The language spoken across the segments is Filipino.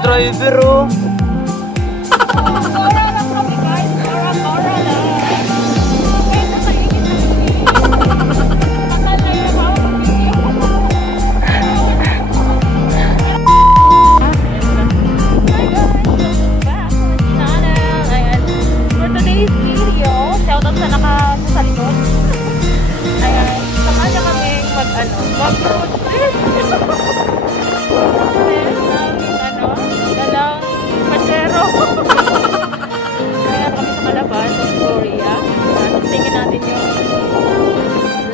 ang driver, oh. Cora lang kami guys. Cora lang. Okay, nasa ingin na yun. Tatal na yun ako mag-video. Hi guys, welcome back to my channel. Ayan. For today's video, shoutout sa sa likod. Ayan. Samahan niya kami mag-road trip. Dalang Pachero. Kaya kami sa Calabash, Victoria. Tapos tingin natin yung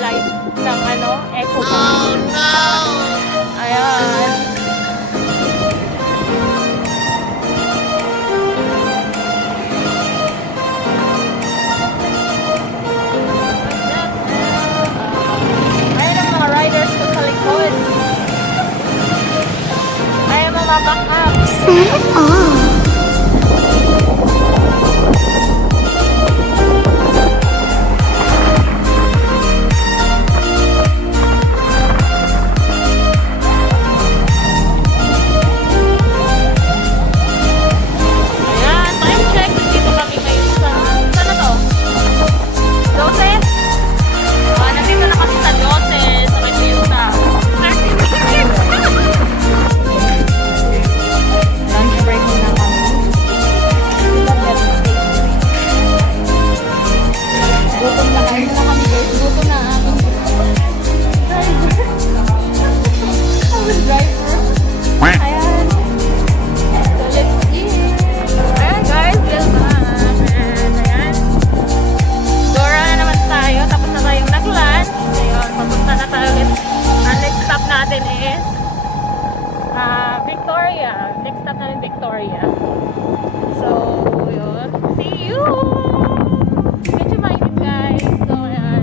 light ng Eco Bank. Oh no! Ayan. Ayan ang mga riders ko sa likod. Ayan mga back-up. Set off. Victoria. Next stop natin Victoria. So, yun. See you! Medyo mainit guys. So, ayan.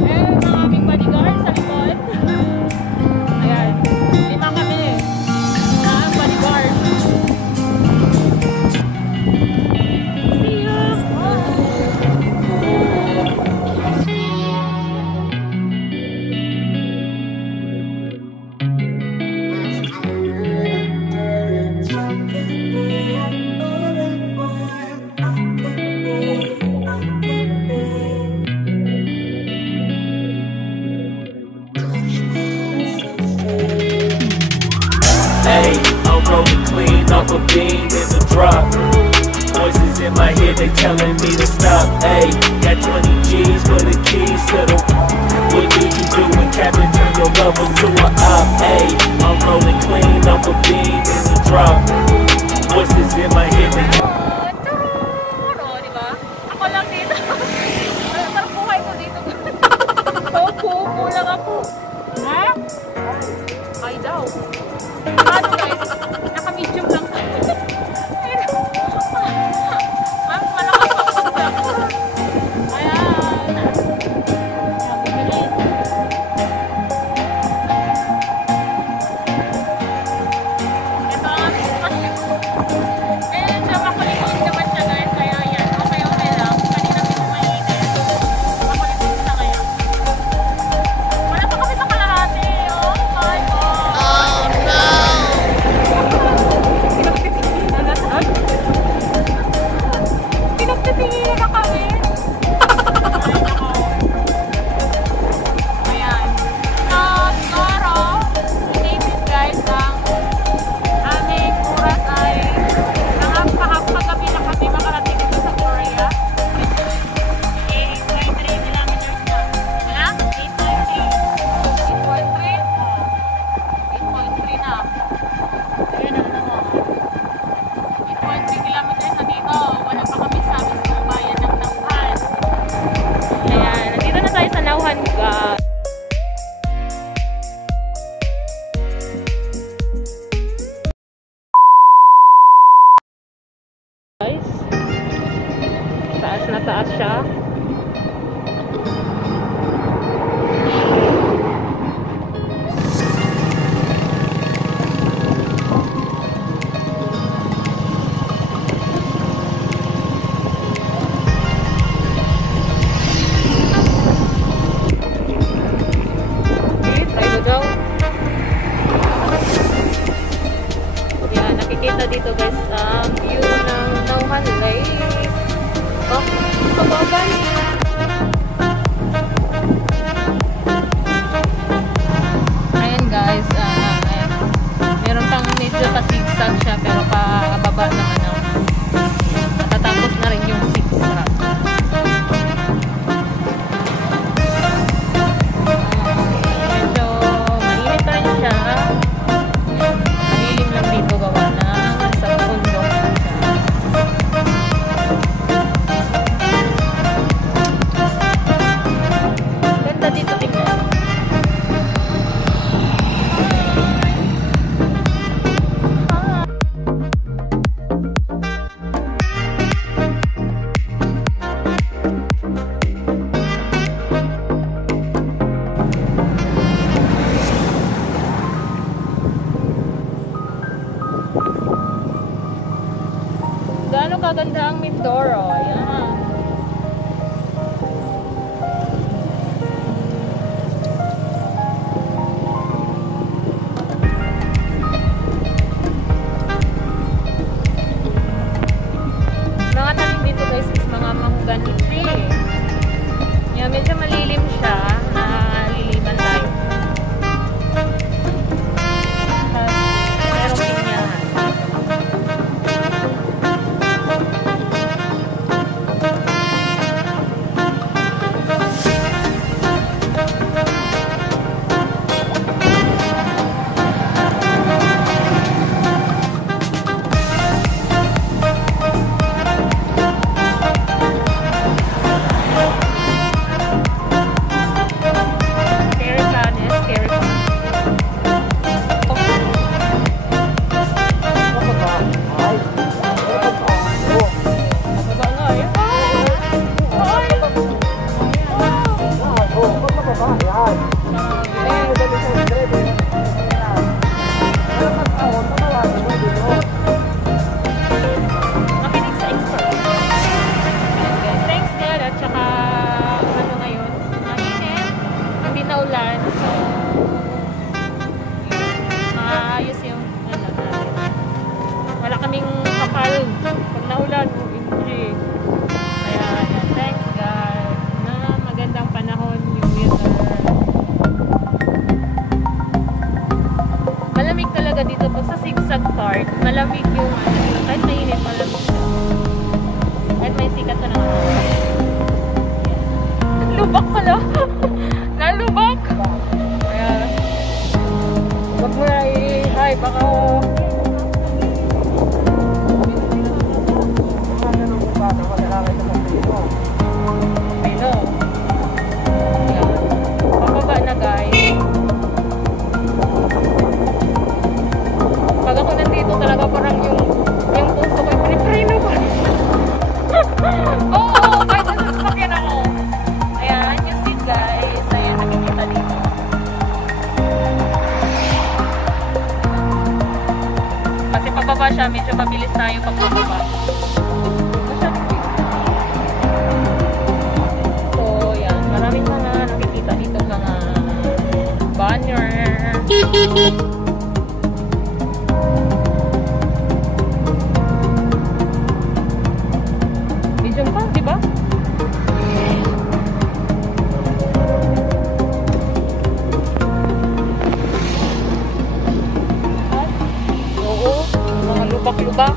Ayan ang aming bodyguard sa likod. Ayan. 5 kami na bodyguard. See you! Hey, I'm rolling clean off a beam in the drop. Voices in my head, they telling me to stop. Hey, got 20 G's for the keys to the. What do you do when Captain turn your lover to a op? Hey, I'm rolling clean off a beam in the drop. Voices in my head, they diba? Ako lang dito. Sarap buhay ko dito. Kuku lang ako. Ha? Ay daw. Ano guys? Naka-medium lang tayo. Mas malakas ako sa ako. Ayan. Bibilis. Ito ang aming station. Ayan siya, makulitin naman siya guys. Kaya yan, okay lang. Kanina medyo mainit. Makulitin siya ngayon. Wala pa kami sa kalahati. Oh my God. Oh no! Pinagtitingin na kami. Ayan. So, siguro, David guys, ang aming oras ay paggabi na kami makarating dito sa Korea. 8.3 kilometers na. Wala? 8.3. 8.3 na. Ayan na naman. 8.3 kilometers na dito. Wala pa kami sa mismong bayan ng Nauhan. Ayan. Nandito na tayo sa Nauhan, guys. Taas na taas siya. Mabagal. Ayan guys, ayan. Meron pang medyo pa-zigzag siya pero pababa naman ako. Matatapos na rin yung zigzag. Medyo mainit pa rin siya. Malilim lang dito gawa na sa bundok siya. Ganda dito tingnan. Gaano kaganda ang Mindoro. Ayan. Mga tanim dito guys is mga mahogany tree. Yan, medyo malilim siya. Naliliman tayo. Merong pinyahan. Pag naulan, hindi. Kaya, yan. Thanks, guys. Na magandang panahon yung winter. Malamig talaga dito po sa zigzag part. Malamig yung, kahit mainit, malamig siya. Kahit may sikat na naman. Lubak pala. Nalubak. Kaya, wag mo na i-hi. Baka, talaga parang yung puso ko piniprino ko. Oo, kahit nasa sasakyan ako. Ayan, yung seat guys. Ayan, nakikita dito. Kasi pababa siya, medyo mabilis tayo pag pababa. So, yan. Maraming mga nakikita dito mga banner. Lubak-lubak.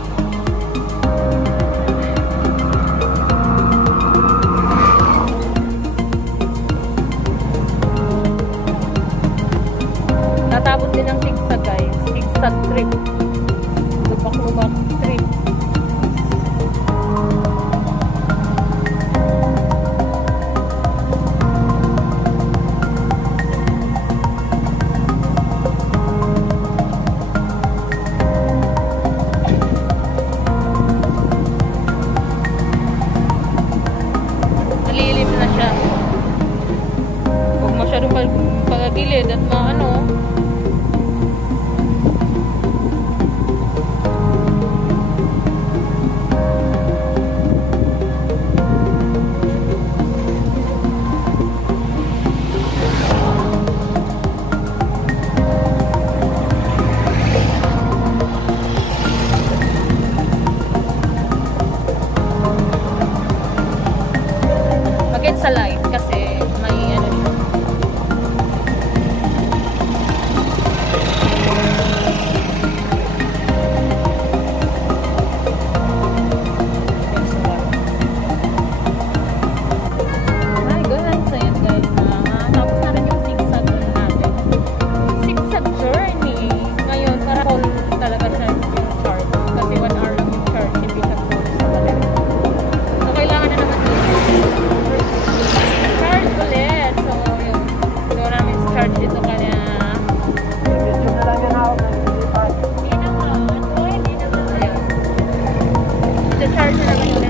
charger naman yung